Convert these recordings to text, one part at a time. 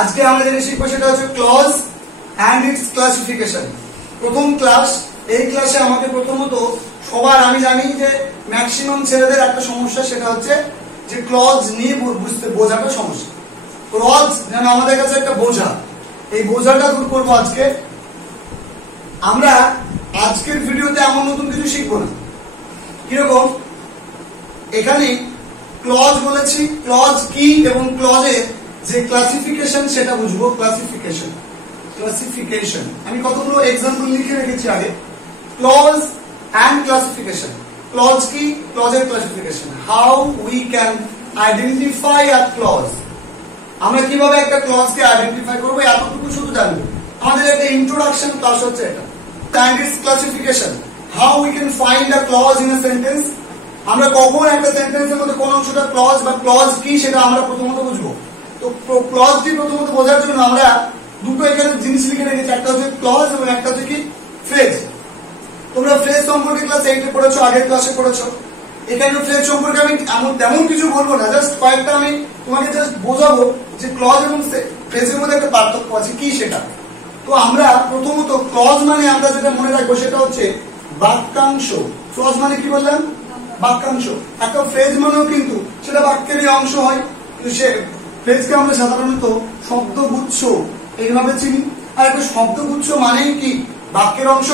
আজকে আমরা যেটা শিখবো সেটা হচ্ছে ক্লজ এন্ড ইটস ক্লাসিফিকেশন। প্রথম ক্লাস। এই ক্লাসে আমাকে প্রথমত সবার আমি জানি যে ম্যাক্সিমাম ছেলেদের একটা সমস্যা, সেটা হচ্ছে যে ক্লজ নিয়ে বোঝাটা সমস্যা। ক্লজ যেন আমাদের কাছে একটা বোঝা, এই বোঝাটা দূর করবো আজকে। আমরা আজকের ভিডিওতে এমন নতুন কিছু শিখবো না। কিরকম? এখানে ক্লজ বলেছি, ক্লজ কি এবং ক্লজের যে ক্লাসিফিকেশন সেটা বুঝবো। ক্লাসিফিকেশন আমি কতগুলো এক্সাম্পল লিখে রেখেছি আগে। Clause and classification. ক্লজ কি? ক্লজের classification. How we can identify a clause. আমরা কিভাবে একটা ক্লজকে আইডেন্টিফাই করবো এতটুকু শুধু জানবো। আমাদের একটা ইন্ট্রোডাকশন ক্লাস হচ্ছে এটা। And its classification, how we can find a clause in a sentence. আমরা কখন একটা সেন্টেন্সের মধ্যে কোন অংশটা ক্লজ বা ক্লজ কি সেটা আমরা প্রথমত বুঝবো। তো ক্লজটি প্রথমত বোঝার জন্য আমরা দুটো এখানে জিনিস লিখে রেখেছি, একটা হচ্ছে ক্লজ এবং একটা হচ্ছে কি ফ্রেজ। তোমরা ফ্রেজ সম্পর্কে ক্লাস 8 এ পড়েছো, আগের ক্লাসে পড়েছো। এখানে ফ্রেজ সম্পর্কে আমি তেমন কিছু বলবো না, জাস্ট কয়েকটা আমি তোমাকে জাস্ট বোঝাবো যে ক্লজ এবং ফ্রেজের মধ্যে একটা পার্থক্য আছে কি সেটা। তো আমরা প্রথমত ক্লজ মানে আমরা যেটা মনে রাখবো সেটা হচ্ছে বাক্যাংশ। ক্লজ মানে কি বললাম? বাক্যাংশ। একটা ফ্রেজ মানেও কিন্তু সেটা বাক্যেরই অংশ হয়, কিন্তু সে ফ্রেজকে আমরা সাধারণত শব্দগুচ্ছ এইভাবে চিনি। আর একটা শব্দগুচ্ছ মানেই কি বাক্যের অংশ।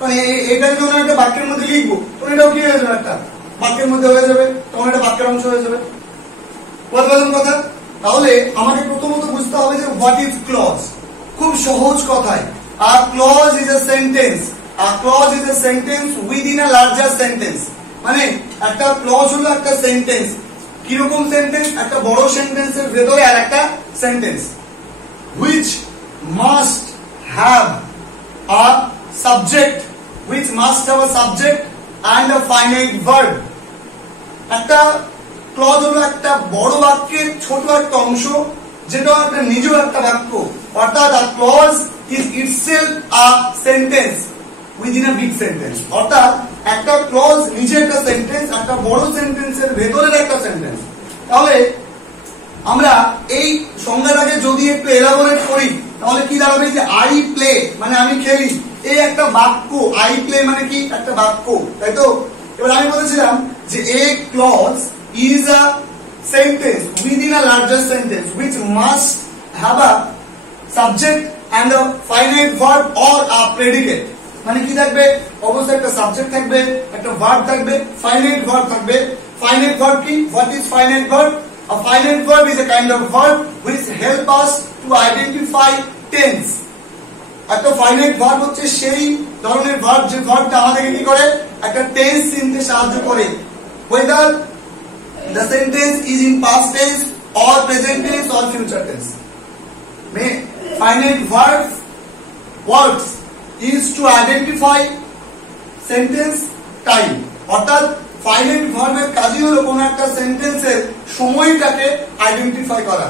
মানে এটা যখন একটা বাক্যের মধ্যে লিখবো তখন এটাও কি হয়ে যাবে, একটা বাক্যের মধ্যে হয়ে যাবে, তখন এটা বাক্যের অংশ হয়ে যাবে। বুঝতে কথা? তাহলে আমাকে প্রথমত বুঝতে হবে যে হোয়াট ইজ ক্লজ। খুব সহজ কথায়, a clause is a sentence. A clause is a sentence within a larger sentence. মানে একটা ক্লজ হলো একটা সেন্টেন্স। কিরকম সেন্টেন্স? একটা বড় সেন্টেন্সের ভেতরে আর একটা sentence, which must have a subject, which must have a subject and a finite verb. একটা ক্লজ হলো একটা বড় বাক্যের ছোট একটা অংশ, যেটা একটা নিজেও একটা বাক্য। অর্থাৎ a clause is itself a sentence within a big sentence. অর্থাৎ একটা ক্লজ নিজে একটা সেন্টেন্স, একটা বড় সেন্টেন্সের ভেতরের একটা সেন্টেন্স। তাহলে আমরা এই সংজ্ঞাটাকে যদি একটু এলাবোরেট করি তাহলে কি দাঁড়াবে যে আই প্লে মানে আমি খেলি, এই একটা বাক্য। আই প্লে মানে কি? একটা বাক্য, তাই তো? এবার আমি বলেছিলাম যে a clause is a sentence within a larger sentence which must have a subject and a finite verb or a predicate. মানে কি থাকবে? অবশ্যই একটা সাবজেক্ট থাকবে, একটা ভার্ব থাকবে, ফাইনাইট ভার্ব থাকবে। ফাইনাইট ভার্ব কি? What is finite verb? A finite verb is a kind of verb which help us to identify tense. একটা ফাইনাইট ভার্ব হচ্ছে সেই ধরনের ভার্ব যে ভার্বটা আমাদেরকে কি করে? একটা টেন্স চিনতে সাহায্য করে। whether the sentence is in past tense or present tense or future tense. Finite verb works is to identify sentence time. অর্থাৎ ফাইনাইট ভার্বের কাজই হলো কোন একটা সেন্টেন্সের সময়টাকে আইডেন্টিফাই করা।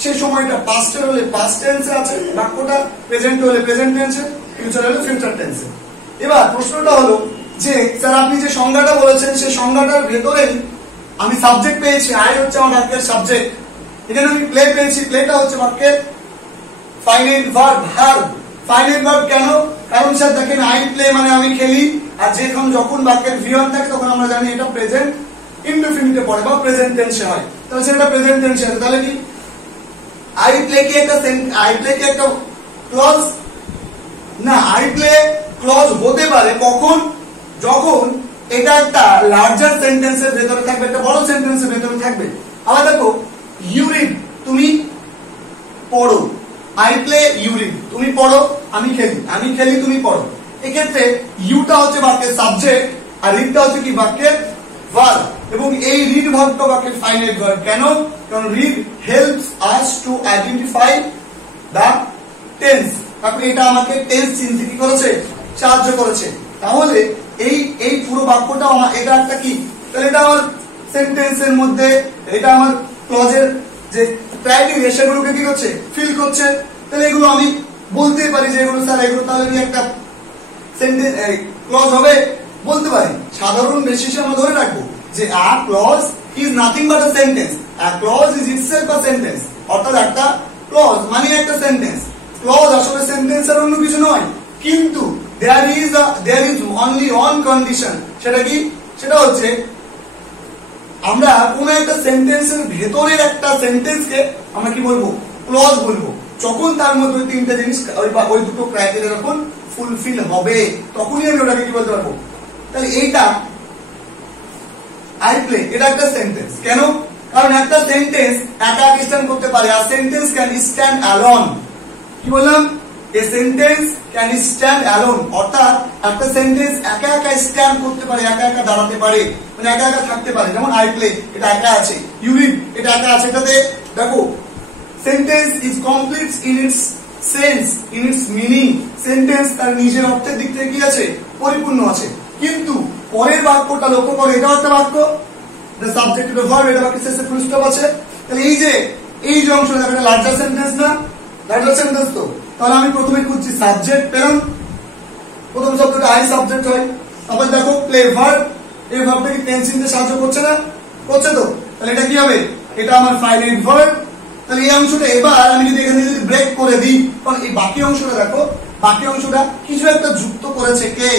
সেই সময়টা পাস্টের হলে পাস্ট টেন্সে আছে বাক্যটা, প্রেজেন্ট হলে প্রেজেন্ট টেন্সে, ফিউচার হলে ফিউচার টেন্সে। এবার প্রশ্নটা হলো যে স্যার আপনি যে সংজ্ঞাটা বলেছেন সেই সংজ্ঞাটার ভেতরে আমি সাবজেক্ট পেয়েছি, আই হচ্ছে আমার বাক্যের সাবজেক্ট। এখানে আমি প্লে পেয়েছি, প্লেটা হচ্ছে বাক্যের ফাইনাইট ভার্ব। ফাইনাইট ভার্ব কেন? কারণ স্যার দেখেন আই প্লে মানে আমি খেলি, আর যখন বাক্যের ভিওয়ান থাকে তখন আমরা জানি এটা প্রেজেন্ট ইনডেফিনিটে পড়ে বা প্রেজেন্ট টেন্সে হয়। তাহলে সেটা প্রেজেন্ট টেন্সে আছে। তাহলে কি আই প্লে কি একটা ক্লজ? না, আই প্লে ক্লজ হতে পারে কখন? যখন এটা একটা লার্জার সেন্টেন্সের ভেতরে থাকবে, একটা বড় সেন্টেন্সের ভেতরে থাকবে। আবার দেখো ইউ রিড, তুমি পড়ো। আই প্লে ইউ রিড, তুমি পড়ো আমি খেলি, আমি খেলি তুমি পড়ো। এক্ষেত্রে ইউটা হচ্ছে বাক্যের সাবজেক্ট আর রিডটা হচ্ছে কি বাক্যের ভার্ব। এবং এই রিড ভার্বটা বাক্যের ফাইনাইট ভার্ব। কেন? কারণ read helps us to identify the tense. তারপরে এটা আমাকে টেন্স চিনতে কি করেছে? সাহায্য করেছে। তাহলে এই পুরো বাক্যটা এটা একটা কি? তাহলে এটা আমার সেন্টেন্সের মধ্যে, এটা আমার ক্লজের যে ক্রাইটেরিয়া সেগুলোকে কি করছে? ফিল করছে। তাহলে এগুলো আমি বলতে পারি যে এগুলো স্যার এগুলো তাহলে কি একটা সেন্টেন্স ক্লজ হবে? বলতে পারি। সাধারণ বেসিসে আমরা ধরে রাখবো যে আ clause is nothing but a sentence. A clause is itself a sentence. অর্থাৎ একটা ক্লজ মানে একটা সেন্টেন্স। ক্লজ আসলে সেন্টেন্স আর অন্য কিছু নয়, কিন্তু there is only one condition। সেটা কি? সেটা হচ্ছে আমরা কোন একটা সেন্টেন্সের ভেতরের একটা সেন্টেন্সকে আমরা কি বলবো? ক্লজ বলবো। যখন তার মধ্যে ওই তিনটা জিনিস ওই দুটো ক্রাইটেরিয়া যখন ফুলফিল হবে তখনই আমি ওটাকে কি বলতে পারবো। তাহলে এইটা আই প্লে এটা একটা সেন্টেন্স। কেন? কারণ একটা সেন্টেন্স একা একা স্ট্যান্ড করতে পারে, আর সেন্টেন্স ক্যান স্ট্যান্ড অ্যালোন। কি বললাম? A sentence can stand alone, অর্থাৎ একটা সেন্টেন্স একা একা স্ট্যান্ড করতে পারে, একা একা দাঁড়াতে পারে, মানে একা একা থাকতে পারে। যেমন আই প্লে এটা একা আছে, ইউ রিড এটা একা আছে। এটাতে দেখো sentence is complete in it's sense, in its meaning. Sentence তার নিজের অর্থের দিক থেকে কি আছে? পরিপূর্ণ আছে। কিন্তু পরের বাক্যটা লক্ষ্য করে, এটা একটা বাক্য, the subject to the verb, এটা বাক্যের শেষে ফুল স্টপ আছে। তাহলে এই যে অংশটা দেখো, এটা লার্জার সেন্টেন্স না? লার্জার সেন্টেন্স তো। তাহলে আমি প্রথমে খুঁজছি সাবজেক্ট, পেলাম। প্রথম শব্দটা আই সাবজেক্ট হয়। তারপর দেখো প্লে ভার্ব, এই ভার্বটা কি টেন্স নিতে সাহায্য করছে না? করছে তো। তাহলে এটা কি হবে? এটা আমার ফাইনাইট ভার্ব। তাহলে এই অংশটা এবার আমি যদি এখানে যদি ব্রেক করে দিই, কারণ এই বাকি অংশটা দেখো, বাকি অংশটা কিছু একটা যুক্ত করেছে কে?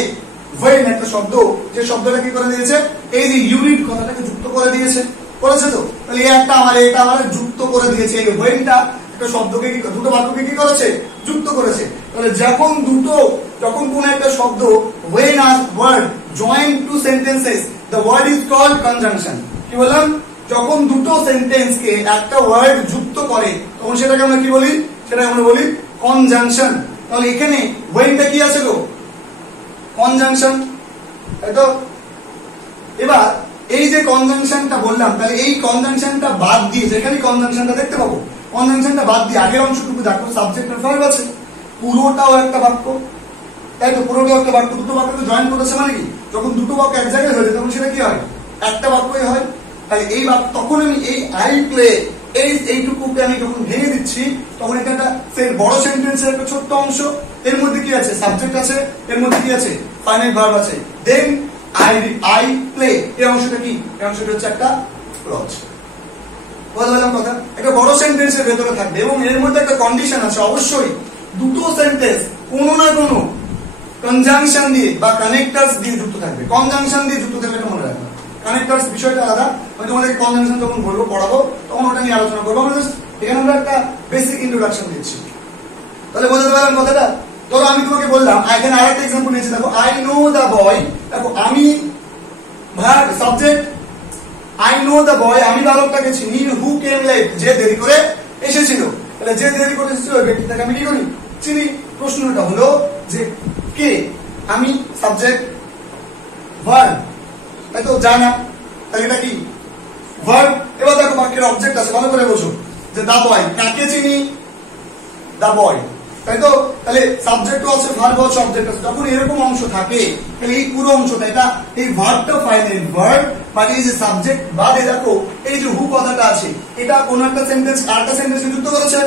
ওয়েন একটা শব্দ, যে শব্দটা কি করে দিয়েছে? এই যে ইউনিট কথাটাকে যুক্ত করে দিয়েছে, করেছে তো। তাহলে এই একটা আমার এটা আমার যুক্ত করে দিয়েছে। এই ওয়েনটা একটা শব্দকে কি, দুটো বাক্যকে কি করেছে? যুক্ত করেছে। তাহলে যখন কোন একটা শব্দ when a word join two sentences the word is called conjunction। কি বললাম? যখন দুটো সেন্টেন্সকে একটা ওয়ার্ড যুক্ত করে তখন সেটাকে আমরা কি বলি? সেটাকে আমরা বলি কনজাংশন। তাহলে এখানে ওয়েনটা কি আছে গো? কনজাংশন, তাই তো। এবার এই যে কনজাংশনটা বললাম, তাহলে এই কনজাংশনটা বাদ দিয়ে, যেখানে কনজাংশনটা দেখতে পাবো, কনজাংশনটা বাদ দিয়ে আগের অংশটুকু দেখো, সাবজেক্ট আর ভার্ব আছে, পুরোটাও একটা বাক্য, তাই তো। পুরোটাও একটা বাক্য, দুটো বাক্যকে জয়েন করেছে মানে কি? যখন দুটো বাক্য এক জায়গায় হয়ে যায় তখন সেটা কি হয়? একটা বাক্যই হয়। তাই এই বাক্য, তখন আমি এই আই প্লে এইটুকুকে আমি যখন ভেঙে দিচ্ছি তখন এটা একটা সেই বড় সেন্টেন্সের একটা ছোট্ট অংশ, এর মধ্যে কি আছে? সাবজেক্ট আছে, এর মধ্যে কি আছে? ফাইনাইট ভার্ব আছে। দেন আই প্লে এই অংশটা কি? এই অংশটা হচ্ছে একটা ক্লজ। বললাম কথা, একটা বড় সেন্টেন্সের ভেতরে থাকবে এবং এর মধ্যে একটা কন্ডিশন আছে, অবশ্যই দুটো সেন্টেন্স কোনো না কোনো কনজাংশন দিয়ে বা কানেক্টার্স দিয়ে যুক্ত থাকবে। কনজাংশন দিয়ে যুক্ত থাকবে, এটা মনে রাখবে। কানেক্টার্স বিষয়টা আলাদা, আমি তোমাদের কনজাংশন যখন বলবো, পড়াবো, তখন ওটা নিয়ে আলোচনা করবো। আমরা জাস্ট এখানে আমরা একটা বেসিক ইন্ট্রোডাকশন দিচ্ছি। তাহলে বুঝতে পারলাম কথাটা? ধরো আমি তোমাকে বললাম, এখানে আরেকটা এক্সাম্পল নিয়েছি, দেখো আই নো দ্য বয়। দেখো আমি verb subject, I know the boy, আমি বালকটাকে চিনি, হু কেম লেট, যে দেরি করে এসেছিল। তাহলে যে দেরি করে এসেছিল ওই ব্যক্তিটাকে আমি কি করি? চিনি। প্রশ্নটা হলো যে কে? আমি সাবজেক্ট, ভার্ব, তাই তো, জানা। তাহলে এটা কি? ভার্ব। এবার দেখো বাক্যের অবজেক্ট আছে, ভালো করে বোঝো, যে দা বয়, কাকে চিনি? দা বয়, তাই তো। তাহলে সাবজেক্টও আছে, ভার্বও আছে, অবজেক্ট আছে। যখন এরকম অংশ থাকে তাহলে এই পুরো অংশটা, এটা এই ভার্বটা ফাইনাইট ভার্ব, বাট এই যে সাবজেক্ট বাদে দেখো এই যে হু কথাটা আছে, এটা কোন একটা সেন্টেন্স আরেকটা সেন্টেন্সে যুক্ত করেছে।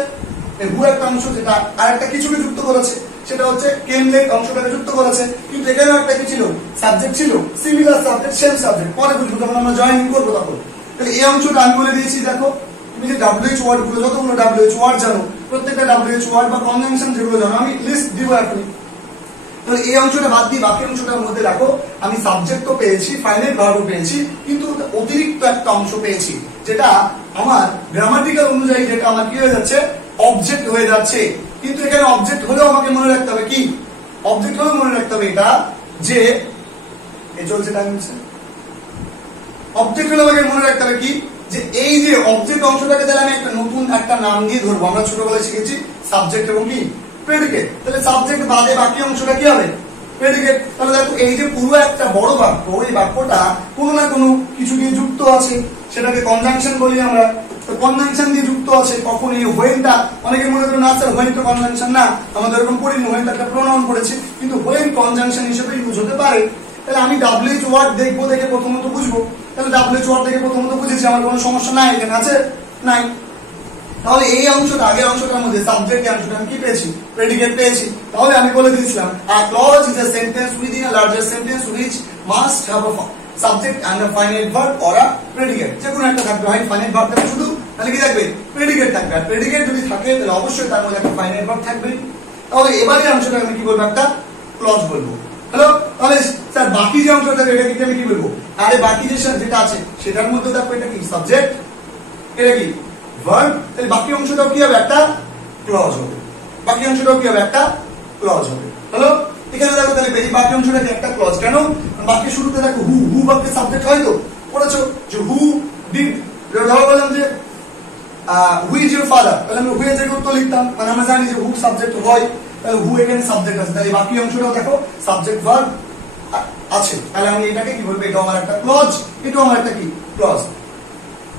এই হু একটা অংশ, যেটা আরেকটা কিছুকে যুক্ত করেছে, সেটা হচ্ছে কেম লেট অংশটাকে যুক্ত করেছে। কিন্তু এখানে একটা কি ছিল? সাবজেক্ট ছিল, সিমিলার সাবজেক্ট, সেম সাবজেক্ট। পরে বুঝবো যখন আমরা জয়েনিং করবো তখন। তাহলে এই অংশটা আমি বলে দিয়েছি, দেখো তুমি যে WH ওয়ার্ড গুলো, যতগুলো WH ওয়ার্ড জানো, প্রত্যেকটা WH ওয়ার্ড বা কনজাংশন যেগুলো জানো, আমি লিস্ট দিব এখনই। তাহলে এই অংশটা বাদ দিয়ে বাকি অংশটার মধ্যে দেখো আমি সাবজেক্ট তো পেয়েছি, ফাইনাইট ভার্বও পেয়েছি, কিন্তু অতিরিক্ত একটা অংশ পেয়েছি, যেটা আমার গ্রামাটিক্যাল অনুযায়ী যেটা আমার কি হয়ে যাচ্ছে? অবজেক্ট হয়ে যাচ্ছে। কিন্তু এখানে অবজেক্ট হলেও আমাকে মনে রাখতে হবে কি? অবজেক্ট হলেও মনে রাখতে হবে এটা, যে এই চলছে টাইম হচ্ছে, অবজেক্ট হলেও আমাকে মনে রাখতে হবে কি? যে এই যে অবজেক্ট অংশটাকে তাহলে আমি একটা নতুন একটা নাম দিয়ে ধরবো। আমরা ছোটবেলায় শিখেছি সাবজেক্ট এবং কি প্রেডিকেট। তাহলে সাবজেক্ট বাদে বাকি অংশটা কি হবে? প্রেডিকেট। তাহলে দেখো এই যে পুরো একটা বড় বাক্য, এই বাক্যটা কোনো না কোনো কিছু দিয়ে যুক্ত আছে, সেটাকে কনজাংশন বলি আমরা। তো কনজাংশন দিয়ে যুক্ত আছে। কখন এই হোয়েনটা, অনেকে মনে করেন না স্যার হোয়েন তো কনজাংশন না, আমাদের এরকম পড়িনি, হোয়েনটা একটা প্রোনাউন পড়েছি, কিন্তু হোয়েন কনজাংশন হিসেবে ইউজ হতে পারে। তাহলে আমি WH ওয়ার্ড দেখবো, দেখে প্রথমত বুঝবো। তাহলে WH ওয়ার্ড দেখে প্রথমত বুঝেছি, আমার কোনো সমস্যা নাই, এখানে আছে নাই। তাহলে এই অংশটা, আগের অংশটার মধ্যে সাবজেক্ট অংশটা আমি কি পেয়েছি? প্রেডিকেট পেয়েছি। তাহলে আমি বলে দিয়েছিলাম a clause is a sentence within a larger sentence which must have a subject and a finite verb or a predicate, যে কোনো একটা থাকবে, হয় ফাইনাইট ভার্ব থাকবে শুধু, তাহলে কি থাকবে প্রেডিকেট থাকবে, আর প্রেডিকেট যদি থাকে তাহলে অবশ্যই তার মধ্যে একটা ফাইনাইট ভার্ব থাকবে। তাহলে এবারে অংশটা আমি কি বলবো, একটা ক্লজ বলবো। হ্যালো, তাহলে স্যার বাকি যে অংশটা থাকবে এটাকে আমি কি বলবো, আরে বাকি যেটা আছে সেটার মধ্যে থাকবে এটা কি সাবজেক্ট, এটা কি ভার্ব, তাহলে বাকি অংশটাও কি হবে, একটা ক্লজ হবে, বাকি অংশটাও কি হবে, একটা ক্লজ হবে। হ্যালো, এখানে দেখো তাহলে এই বাকি অংশটা কি একটা ক্লজ, কেন বাকি শুরুতে দেখো হু বাকি সাবজেক্ট হয় তো, পড়েছো যে হু ডিড, ধরো বললাম যে হু ইজ ইউর ফাদার, তাহলে আমি হু এর জায়গায় উত্তর লিখতাম, মানে আমরা জানি যে হু সাবজেক্ট হয়, তাহলে হু এখানে সাবজেক্ট আছে, তাহলে বাকি অংশটাও দেখো সাবজেক্ট ভার্ব আছে, তাহলে আমি এটাকে কি বলবো, এটা আমার একটা ক্লজ, এটা আমার একটা কি ক্লজ।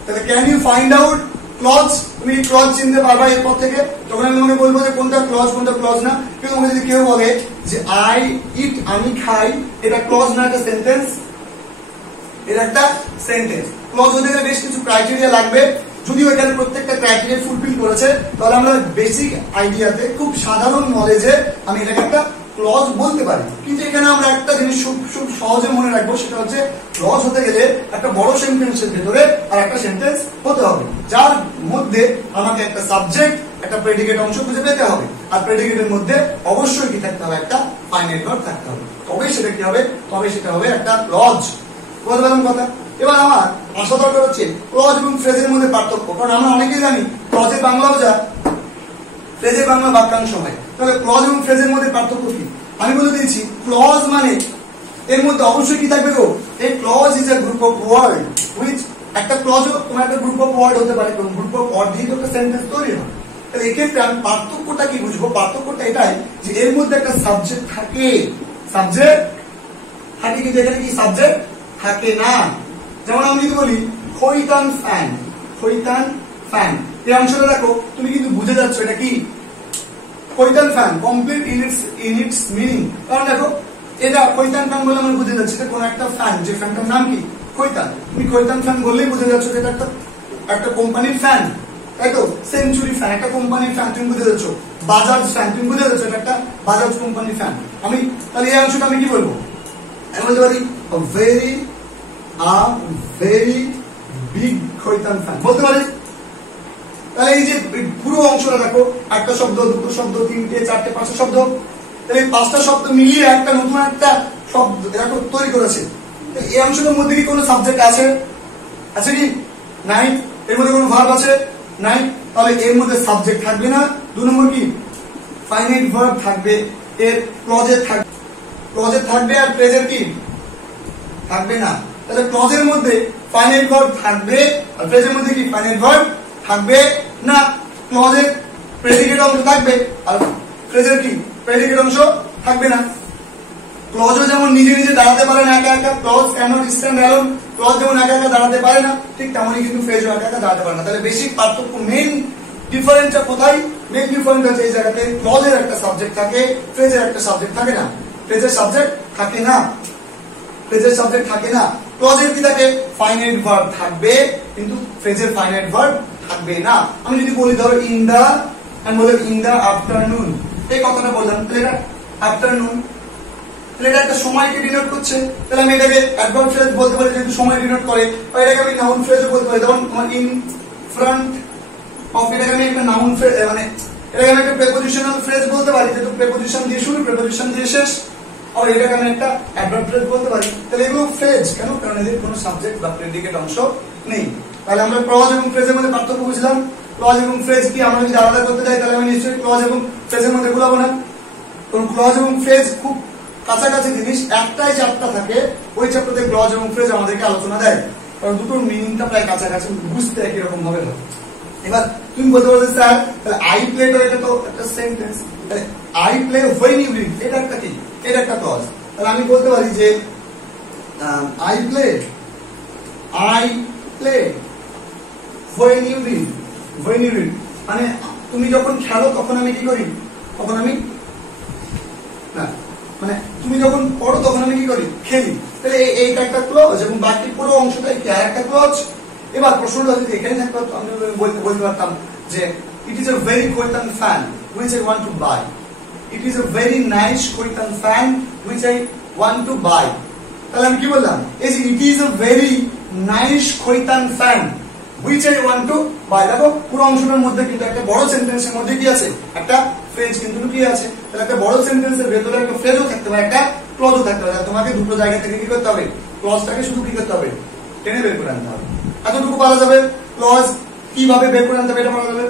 তাহলে can you find out clause, তুমি ক্লজ চিনতে পারবা এরপর থেকে, তখন আমি তোমাকে বলবো যে কোনটা ক্লজ না। কিন্তু তোমাকে যদি কেউ বলে যে আই ইট, আমি খাই, এটা ক্লজ না, একটা সেন্টেন্স, এটা একটা সেন্টেন্স। ক্লজ হতে গেলে বেশ কিছু ক্রাইটেরিয়া লাগবে, যদিও এখানে প্রত্যেকটা ক্রাইটেরিয়া ফুলফিল করেছে, তাহলে আমরা বেসিক আইডিয়াতে খুব সাধারণ নলেজে আমি এটাকে একটা ক্লজ বলতে পারি। কিন্তু এখানে আমরা একটা জিনিস খুব সহজে মনে রাখবো, সেটা হচ্ছে ক্লজ হতে গেলে একটা বড় সেন্টেন্সের ভেতরে আর একটা সেন্টেন্স হতে হবে, যার মধ্যে আমাকে একটা সাবজেক্ট একটা প্রেডিকেট অংশ খুঁজে পেতে হবে, আর প্রেডিকেটের মধ্যে অবশ্যই কি থাকতে হবে, একটা ফাইনাইট ভার্ব থাকতে হবে, তবে সেটা কি হবে, তবে সেটা হবে একটা ক্লজ। বুঝতে পারলাম কথা? এবার আমার আসা দরকার হচ্ছে ক্লজ এবং ফ্রেজের মধ্যে পার্থক্য, কারণ আমরা অনেকেই জানি ক্লজের বাংলাও যা ফ্রেজের বাংলা বাক্যাংশ হয়, তাহলে ক্লজ এবং ফ্রেজের মধ্যে পার্থক্য কি আমি বলে দিয়েছি। ক্লজ মানে এর মধ্যে অবশ্যই কি থাকবে গো, এই clause is a group of word which, একটা ক্লজ তোমার একটা গ্রুপ অফ ওয়ার্ড হতে পারে, কোন গ্রুপ অফ ওয়ার্ড দিয়ে তো একটা সেন্টেন্স তৈরি হয়। তাহলে এক্ষেত্রে আমি পার্থক্যটা কি বুঝবো, পার্থক্যটা এটাই যে এর মধ্যে একটা সাবজেক্ট থাকে, সাবজেক্ট থাকে, কিন্তু এখানে কি সাবজেক্ট থাকে না। যেমন আমি যদি বলি খৈতান ফ্যান, খৈতান ফ্যান, এই অংশটা দেখো তুমি কিন্তু বুঝে যাচ্ছ এটা কি Khaitan fan, complete in its meaning. কারণ দেখো এটা খৈতান ফ্যান বলে আমি বুঝে যাচ্ছি এটা কোন একটা ফ্যান, যে ফ্যানটার নাম কি খৈতান, তুমি খৈতান ফ্যান বললেই বুঝে যাচ্ছ এটা একটা কোম্পানির ফ্যান, তাই তো। সেঞ্চুরি ফ্যান একটা কোম্পানির ফ্যান, তুমি বুঝে যাচ্ছ। বাজাজ ফ্যান, তুমি বুঝে যাচ্ছ এটা একটা বাজাজ কোম্পানির ফ্যান। আমি তাহলে এই অংশটা আমি কি বলবো, আমি বলতে পারি ভেরি বিগ খৈতান ফ্যান বলতে পারি। তাহলে এই যে পুরো অংশটা দেখো, একটা শব্দ, দুটো শব্দ, তিনটে, চারটে, পাঁচটা শব্দ, তাহলে এই পাঁচটা শব্দ মিলিয়ে একটা নতুন একটা শব্দ দেখো তৈরি করেছে। এই অংশটার মধ্যে কি কোনো সাবজেক্ট আছে, আছে কি নাই, এর মধ্যে কোনো ভার্ব আছে নাই, তাহলে এর মধ্যে সাবজেক্ট থাকবে না। 2 নম্বর কি ফাইনাইট ভার্ব থাকবে, এর ক্লজে থাকবে, আর প্রেজেন্ট কি থাকবে না। তাহলে ক্লজের মধ্যে ফাইনাইট ভার্ব থাকবে, আর প্রেজেন্টের মধ্যে কি ফাইনাইট ভার্ব থাকবে না। ক্লজের প্রেডিকেট অংশ থাকবে, আর প্রেজেন্ট কি প্রেডিকেট অংশ থাকবে না। ক্লজও যেমন নিজে নিজে দাঁড়াতে পারে না একা একা, clause cannot stand alone, clause যেমন একা একা দাঁড়াতে পারে না, ঠিক তেমনই কিন্তু ফ্রেজও একা একা দাঁড়াতে পারে না। তাহলে বেসিক পার্থক্য, মেইন ডিফারেন্সটা কোথায়, মেইন ডিফারেন্স হচ্ছে এই জায়গাতে ক্লজের একটা সাবজেক্ট থাকে, ফ্রেজের একটা সাবজেক্ট থাকে না। ফ্রেজের সাবজেক্ট থাকে না, ফ্রেজের সাবজেক্ট থাকে না। ক্লজের কি থাকে, ফাইনাইট ভার্ব থাকবে, কিন্তু ফ্রেজের ফাইনাইট ভার্ব থাকবে না। আমি যদি বলি ধরো ইন দা, আমি বললাম ইন দা আফটারনুন, এই কথাটা বললাম, তাহলে এটা আফটারনুন, তাহলে এটা একটা সময়কে ডিনোট করছে, তাহলে আমি এটাকে অ্যাডভার্ব ফ্রেজ বলতে পারি যেহেতু সময় ডিনোট করে, বা এটাকে আমি নাউন ফ্রেজও বলতে পারি। যেমন তোমার ইন ফ্রন্ট অফ, এটাকে আমি একটা নাউন ফ্রেজ, মানে এটাকে আমি একটা প্রেপোজিশনাল ফ্রেজ বলতে পারি, যেহেতু প্রেপোজিশন দিয়ে শুরু, প্রেপোজিশন দিয়ে শেষ, আর এটাকে আমি একটা অ্যাডভার্ব ফ্রেজ বলতে পারি। তাহলে এগুলো ফ্রেজ কেন, কারণ এদের কোনো সাবজেক্ট বা প্রেডিকেট অংশ নেই। তাহলে আমরা ক্লজ এবং ফ্রেজের মধ্যে পার্থক্য বুঝলাম। ক্লজ এবং ফ্রেজ কি আমরা যদি আলাদা করতে যাই, তাহলে আমি নিশ্চয়ই ক্লজ এবং ফ্রেজের মধ্যে গুলাবো না, কারণ ক্লজ এবং ফ্রেজ খুব কাছাকাছি জিনিস, একটাই চ্যাপ্টার থাকে, ওই চ্যাপ্টারে ক্লজ এবং ফ্রেজ আমাদেরকে আলোচনা দেয়, কারণ দুটোর মিনিংটা প্রায় কাছাকাছি, বুঝতে একই রকম ভাবে হয়। এবার তুমি বলতে পারো স্যার তাহলে আই প্লে, তো এটা তো একটা sentence, I play when you read, এটা একটা কি, এটা একটা ক্লজ। তাহলে আমি বলতে পারি যে I play when you read, when you read মানে তুমি যখন খেলো তখন আমি কি করি, তখন আমি না, মানে তুমি যখন পড়ো তখন আমি কি করি, খেলি। তাহলে এইটা একটা ক্লজ, এবং বাকি পুরো অংশটাই কি একটা ক্লজ। এবার প্রশ্নটা যদি এখানে থাকতো, আমি বলতে পারতাম যে it is a very Khaitan fan which I want to buy, it is a very nice Khaitan fan which I want to buy. তাহলে আমি কি বললাম, এই যে it is a very nice Khaitan fan which I want to buy. দেখো পুরো অংশটার মধ্যে কিন্তু একটা বড় সেন্টেন্সের মধ্যে কি আছে, একটা ফ্রেজ কিন্তু কি আছে। তাহলে একটা বড় সেন্টেন্সের ভেতরে একটা ফ্রেজও থাকতে পারে, একটা ক্লজও থাকতে পারে। তোমাকে দুটো জায়গা থেকে কি করতে হবে, ক্লজটাকে শুধু কি করতে হবে, টেনে বের করে আনতে হবে। এতটুকু পারা যাবে। ক্লজ কিভাবে বের করে আনতে হবে এটা পারা যাবে।